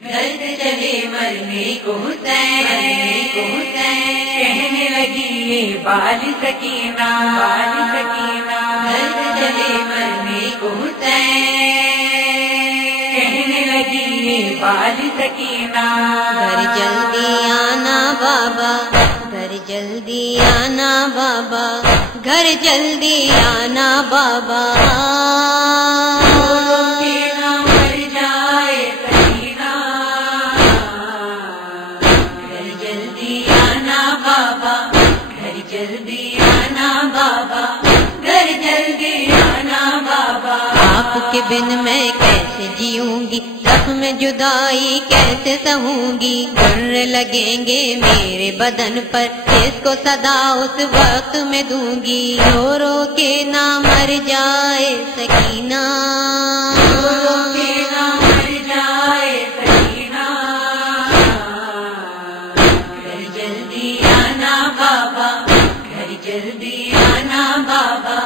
درد چلے مرنے کو حسین کہنے لگی یہ بال سکینہ درد چلے مرنے کو حسین کہنے لگی یہ بال سکینہ گھر جلدی آنا بابا گھر جلدی آنا بابا گھر جلدی آنا بابا آپ کے بن میں کیسے جیوں گی زخم جدائی کیسے سہوں گی گر لگیں گے میرے بدن پر جس کو صدا اس وقت میں دوں گی رو رو کے نہ مر جائے سکینہ رو رو کے نہ مر جائے سکینہ گھر جلدی آنا بابا گھر جلدی آنا بابا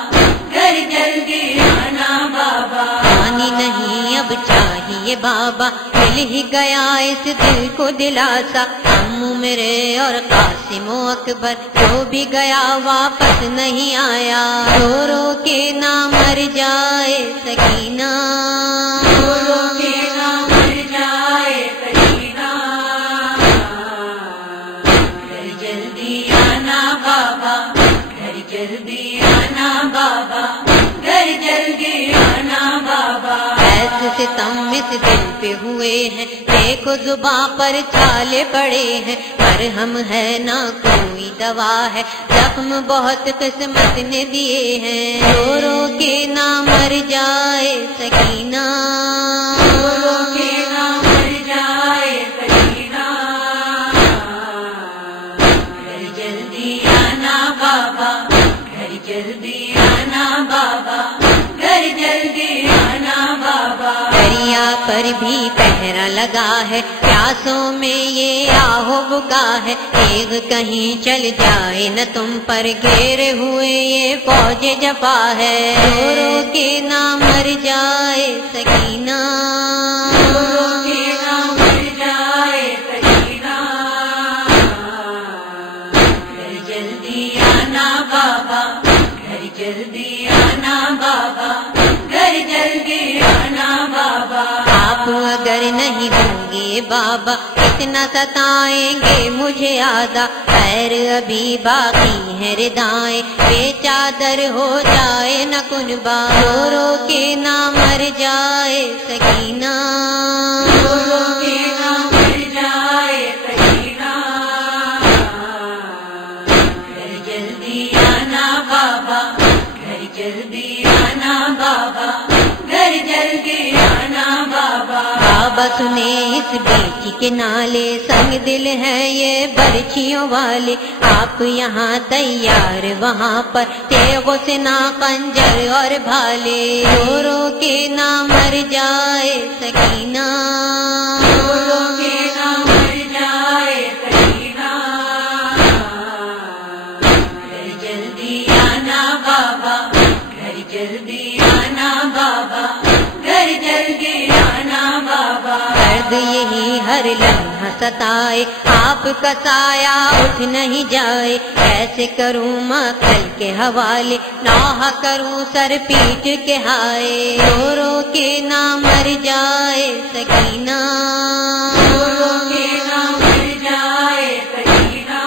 گھر جلدی آنا بابا پانی نہیں اب چاہیے بابا مل ہی گیا اس دل کو دلاسا امو میرے اور قاسم و اکبر جو بھی گیا واپس نہیں آیا رو رو کے نہ مر جائے سکینہ رو رو کے نہ مر جائے سکینہ گھر جلدی آنا بابا گھر جلدی آنا بابا گھر جلدی آنا بابا ایسے ستم اس دل پہ ہوئے ہیں دیکھو زباں پر چھالے پڑے ہیں مرہم ہے نہ کوئی دوا ہے زخم بہت قسمت نے دیے ہیں رو رو کے نہ مر جائے سکینہ رو رو کے نہ مر جائے سکینہ گھر جلدی آنا بابا گھر جلدی آنا بابا گھر جلدی آنا بابا دریا پر بھی پہرا لگا ہے پیاسوں میں یہ آہو بکا ہے ایک کہیں چل جائے نہ تم پر گھیرے ہوئے یہ فوج جفا ہے رو رو کے نہ مر جائے سکینہ رو رو کے نہ مر جائے سکینہ گھر جلدی آنا بابا گھر جلدی آنا بابا گھر جلدی آنا بابا آپ اگر نہیں ہوں گے بابا اتنا ستائیں گے مجھے آدھا خیر ابھی باقی ہے ردائیں بے چادر ہو جائے نہ کنبا رو رو کے نہ مر جائے سکینہ رو رو کے نہ مر جائے سکینہ گھر جلدی آنا بابا گھر جلدی آنا بابا گھر جلدی آنا بابا بابا سنے اس بیٹی کے نالے سنگ دل ہے یہ برچھیوں والے آپ یہاں تیار وہاں پر تیغ سے نہ خنجر اور بھالے رو رو کے نہ مر جائے سکینہ رو رو کے نہ مر جائے سکینہ گھر جلدی آنا بابا گھر جلدی آنا بابا گھر جلدی آنا بابا درد یہی ہر لمحہ ستائے آپ کا سایہ اٹھ نہیں جائے کیسے کروں مقتل کے حوالے نوحہ کروں سر پیٹ کے ہائے رو رو کے نہ مر جائے سکینہ رو رو کے نہ مر جائے سکینہ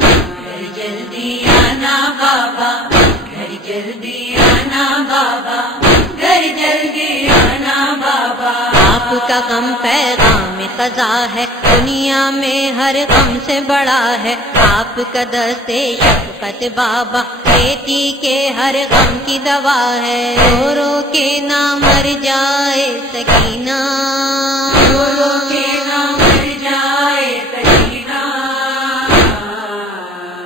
گھر جلدی آنا بابا گھر جلدی آنا بابا گھر جلدی آنا بابا آپ کا غم پیغام قضا ہے دنیا میں ہر غم سے بڑا ہے آپ کا دست شفقت بابا بیٹی کے ہر غم کی دوا ہے رو رو کے نہ مر جائے سکینہ رو رو کے نہ مر جائے سکینہ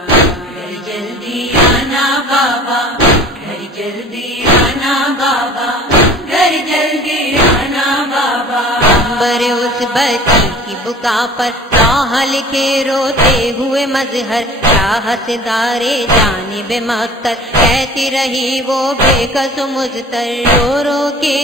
گھر جلدی آنا بابا گھر جلدی آنا بابا گھر جلدی آنا بابا امبر اس بچی کی بکا پر نوحہ لکھے روتے ہوئے مظہر شاہ دارے جانب مقتل کہتی رہی وہ بے کس مضطر رو رو کے